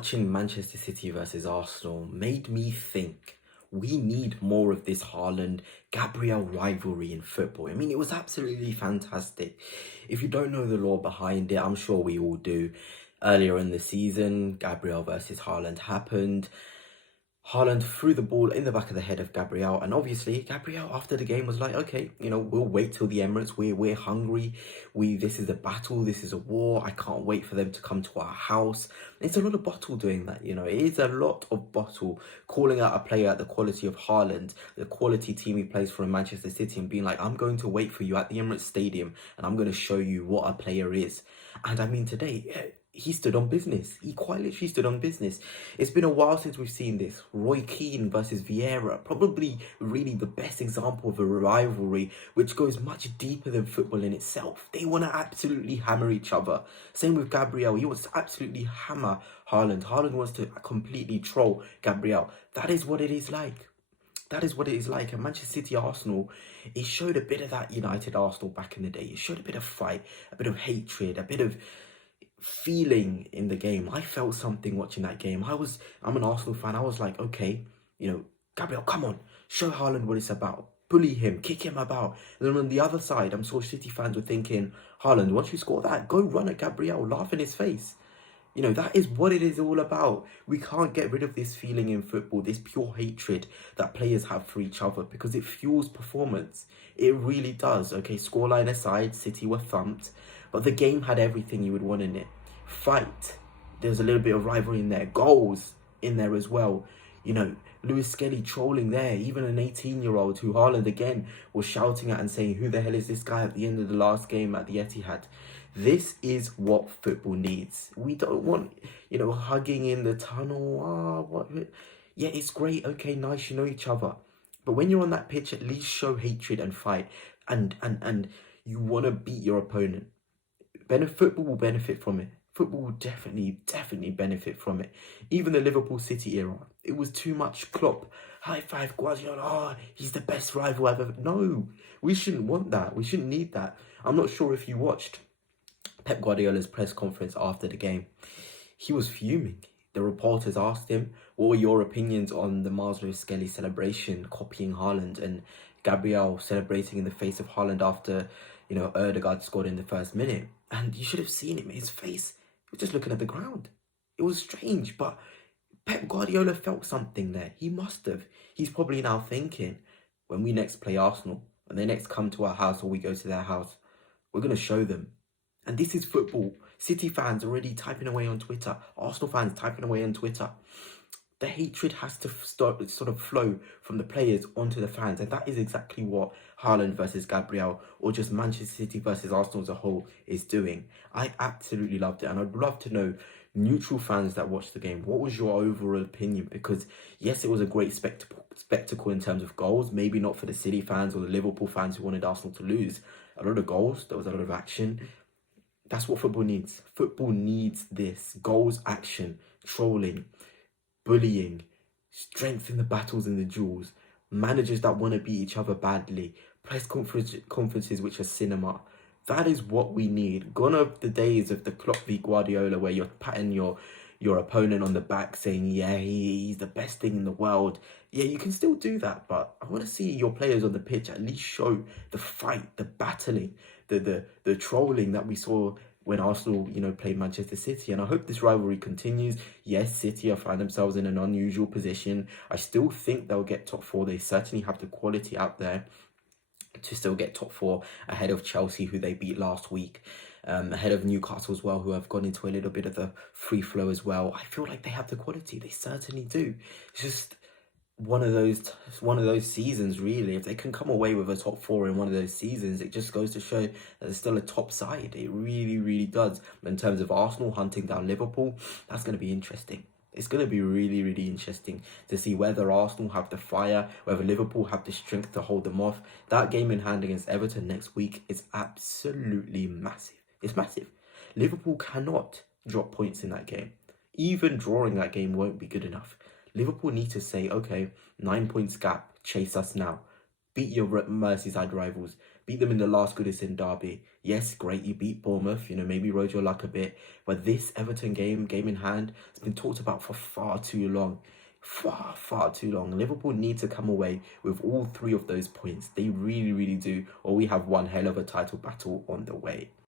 watching Manchester City versus Arsenal made me think we need more of this Haaland-Gabriel rivalry in football. I mean, it was absolutely fantastic. If you don't know the lore behind it, I'm sure we all do. Earlier in the season, Gabriel versus Haaland happened. Haaland threw the ball in the back of the head of Gabriel, and obviously Gabriel after the game was like, okay, we'll wait till the Emirates. We're hungry. This is a battle. This is a war. I can't wait for them to come to our house. It's a lot of bottle doing that. It is a lot of bottle calling out a player at the quality of Haaland, the quality team he plays for in Manchester City, and being like, I'm going to wait for you at the Emirates Stadium, and I'm going to show you what a player is. And I mean, today, he stood on business. He quite literally stood on business. It's been a while since we've seen this. Roy Keane versus Vieira, probably really the best example of a rivalry which goes much deeper than football in itself. They want to absolutely hammer each other. Same with Gabriel. He wants to absolutely hammer Haaland. Haaland wants to completely troll Gabriel. That is what it is like. That is what it is like. And Manchester City Arsenal, it showed a bit of that United Arsenal back in the day. It showed a bit of fight, a bit of hatred, a bit of feeling in the game. I felt something watching that game. I'm an Arsenal fan. I was like, okay, Gabriel, come on, show Haaland what it's about. Bully him, kick him about. And then on the other side, I'm sure City fans were thinking, Haaland, once you score that, go run at Gabriel, laugh in his face. That is what it is all about. We can't get rid of this feeling in football, this pure hatred that players have for each other, because it fuels performance. It really does. Okay, scoreline aside, City were thumped, but the game had everything you would want in it. Fight. There's a little bit of rivalry in there. Goals in there as well. Lewis Skelly trolling there. Even an 18-year-old who Haaland again was shouting at and saying, who the hell is this guy at the end of the last game at the Etihad? This is what football needs. We don't want, hugging in the tunnel. Yeah, it's great. Okay, nice. You know each other. But when you're on that pitch, at least show hatred and fight. And you want to beat your opponent. Football will benefit from it. Football will definitely benefit from it. Even the Liverpool City era, it was too much Klopp. High five Guardiola. He's the best rival I've ever. No, we shouldn't want that. We shouldn't need that. I'm not sure if you watched Pep Guardiola's press conference after the game. He was fuming. The reporters asked him, what were your opinions on the Mars Lewis Skelly celebration, copying Haaland, and Gabriel celebrating in the face of Haaland after, Ødegaard scored in the first minute. And you should have seen him, his face. He was just looking at the ground. It was strange, but Pep Guardiola felt something there. He must have. He's probably now thinking, when we next play Arsenal, when they next come to our house or we go to their house, we're going to show them. And this is football. City fans already typing away on Twitter. Arsenal fans typing away on Twitter. The hatred has to sort of flow from the players onto the fans. And that is exactly what Haaland versus Gabriel, or just Manchester City versus Arsenal as a whole, is doing. I absolutely loved it. And I'd love to know, neutral fans that watched the game, what was your overall opinion? Because yes, it was a great spectacle in terms of goals. Maybe not for the City fans or the Liverpool fans who wanted Arsenal to lose. A lot of goals. There was a lot of action. That's what football needs. Football needs this. Goals, action, trolling, bullying, strength in the battles and the duels, managers that want to beat each other badly, press conferences which are cinema. That is what we need. Gone are the days of the Klopp v Guardiola where you're patting your opponent on the back saying, yeah, he's the best thing in the world. Yeah, you can still do that, but I want to see your players on the pitch at least show the fight, the battling, the trolling that we saw when Arsenal, played Manchester City. And I hope this rivalry continues. Yes, City have found themselves in an unusual position. I still think they'll get top four. They certainly have the quality out there to still get top four, ahead of Chelsea, who they beat last week, ahead of Newcastle as well, who have gone into a little bit of the free flow as well. I feel like they have the quality. They certainly do. It's just one of those seasons, really. If they can come away with a top four in one of those seasons, it just goes to show that they're still a top side. It really does. In terms of Arsenal hunting down Liverpool, that's going to be interesting. It's going to be really interesting to see whether Arsenal have the fire, whether Liverpool have the strength to hold them off. That game in hand against Everton next week is absolutely massive. It's massive. Liverpool cannot drop points in that game. Even drawing that game won't be good enough. Liverpool need to say, okay, 9 points gap, chase us now. Beat your Merseyside rivals. beat them in the last Goodison derby. Yes, great, you beat Bournemouth, you know, maybe rode your luck a bit. But this Everton game in hand, has been talked about for far too long. Far too long. Liverpool need to come away with all 3 of those points. They really, really do. Or we have one hell of a title battle on the way.